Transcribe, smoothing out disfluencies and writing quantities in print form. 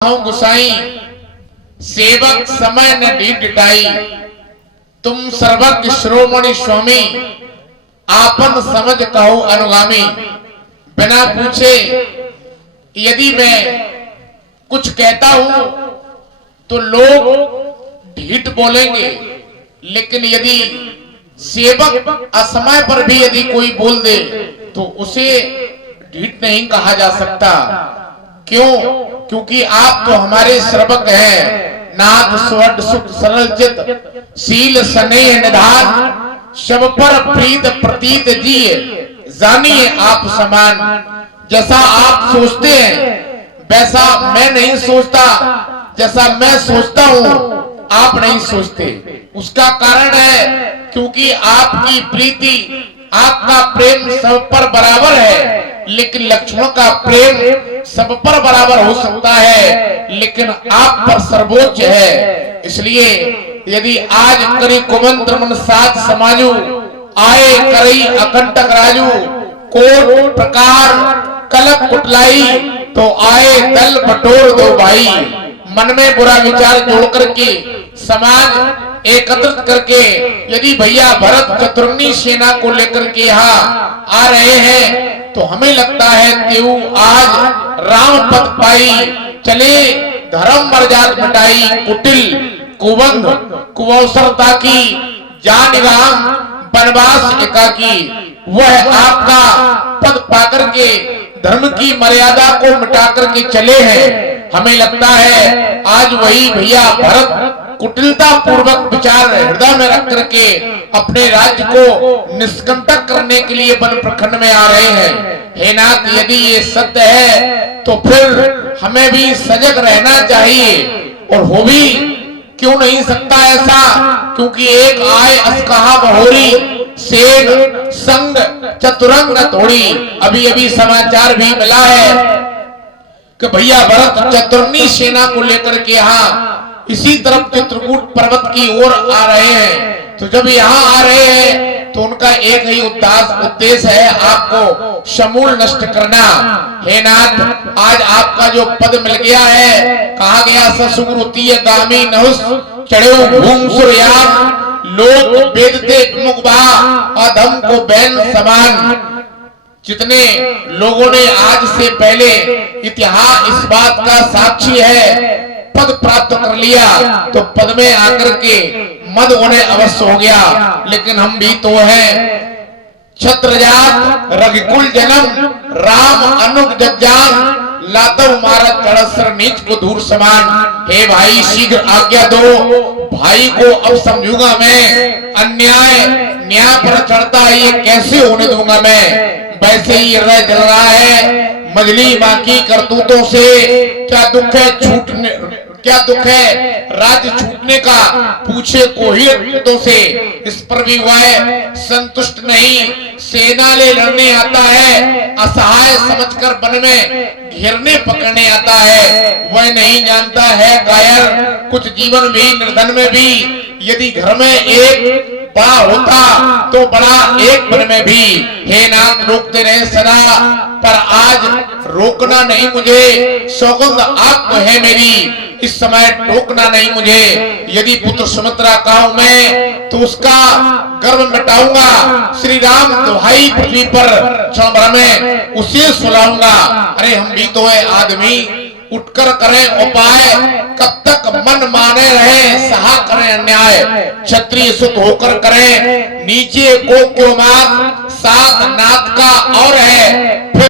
गुसाई सेवक समय न ढीठाई, तुम सर्वज्ञ श्रोमणि स्वामी, आपन समझ कहो अनुगामी। बिना पूछे यदि मैं कुछ कहता हूं तो लोग ढीठ बोलेंगे, लेकिन यदि सेवक असमय पर भी यदि कोई बोल दे तो उसे ढीठ नहीं कहा जा सकता। क्यों? क्योंकि आप तो हमारे श्रवक हैं। नाथ स्वर्ग सुख सरल चित, शील स्नेह निधान, शब पर प्रीत प्रतीत जिए, जानिए आप समान। जैसा आप सोचते हैं वैसा मैं नहीं सोचता, जैसा मैं सोचता हूं आप नहीं सोचते। उसका कारण है क्योंकि आपकी प्रीति, आपका प्रेम सब पर बराबर है, लेकिन लक्ष्मण का प्रेम सब पर बराबर हो सकता है, लेकिन आप पर सर्वोच्च है। इसलिए यदि आज करी कुमंत्र मन साथ समाजू, आए करई अकंटक राजू, कोट प्रकार कलप कुटलाई, तो आए दल बटोर दो भाई। मन में बुरा विचार जोड़ करके, समाज एकत्रित करके यदि भैया भरत चतुर्नी सेना को लेकर के यहाँ आ रहे हैं तो हमें लगता है तेऊ आज राम पद पाई, चले धर्म मर्याद मिटाई, कुटिल कुबंध कुअवसरता की, जान राम वनवास एकाकी। वह आपका पद पाकर के धर्म की मर्यादा को मिटा करके चले हैं। हमें लगता है आज वही भैया भरत कुटिलता पूर्वक विचार हृदय में रख करके अपने राज्य को निष्कंटक करने के लिए वन प्रखंड में आ रहे हैं। हे नाथ, यदि ये सत्य है तो फिर हमें भी सजग रहना चाहिए, और हो भी क्यों नहीं सकता ऐसा, क्योंकि एक आय असकहा बहोरी, सेन संग चतुरंग थोड़ी। अभी अभी समाचार भी मिला है कि भैया भरत चतुर्नी सेना को लेकर के यहाँ इसी तरफ चित्रकूट पर्वत की ओर आ रहे हैं। तो जब यहाँ आ रहे हैं तो उनका एक ही उद्देश्य है, आपको समूल नष्ट करना। हे नाथ, आज आपका जो पद मिल गया है, कहा गया ससुरुतीय दामी नहुस चढ़ो भूम सुरयाम, लोग वेदते मुगबा अधम को बैन समान। जितने लोगों ने आज से पहले इतिहास इस बात का साक्षी है, पद प्राप्त कर लिया तो पद में आकर के मद उन्हें अवश्य हो गया, लेकिन हम भी तो हैं छत्रजात रघुकुल जन्म, राम अनुग जगजान, लातव मारा चढ़सर नीच को दूर समान। हे भाई, शीघ्र आज्ञा दो, भाई को अब समझूंगा मैं। अन्याय न्याय पर चढ़ता है, ये कैसे होने दूंगा मैं। वैसे ही हृदय जल रहा है मजली माँ की करतूतों से। क्या दुख है छूटने, क्या दुख है राज्य छूटने का, पूछे कोहिनूरों से। इस पर भी वह संतुष्ट नहीं, सेना ले लड़ने आता है, असहाय समझकर वन में घेरने पकड़ने आता है। वह नहीं जानता है कायर, कुछ जीवन भी निर्धन में भी यदि घर में एक बड़ा होता तो बड़ा एक वन में भी। हे नाथ, रोकते रहे सदा, पर आज रोकना नहीं मुझे, सौगंध आपको है मेरी, इस समय टोकना नहीं मुझे। यदि पुत्र सुमित्रा का हूं मैं तो उसका गर्व मिटाऊंगा। श्री राम दुहाई पृथ्वी पर क्षण भर में उसे सुलाऊंगा। अरे हम भी तो है आदमी, उठकर करें उपाय, कब तक मन माने रहे, सहा करें अन्याय। क्षत्रिय सुत होकर करें नीचे को क्यों मान, साथ नाथ का और है,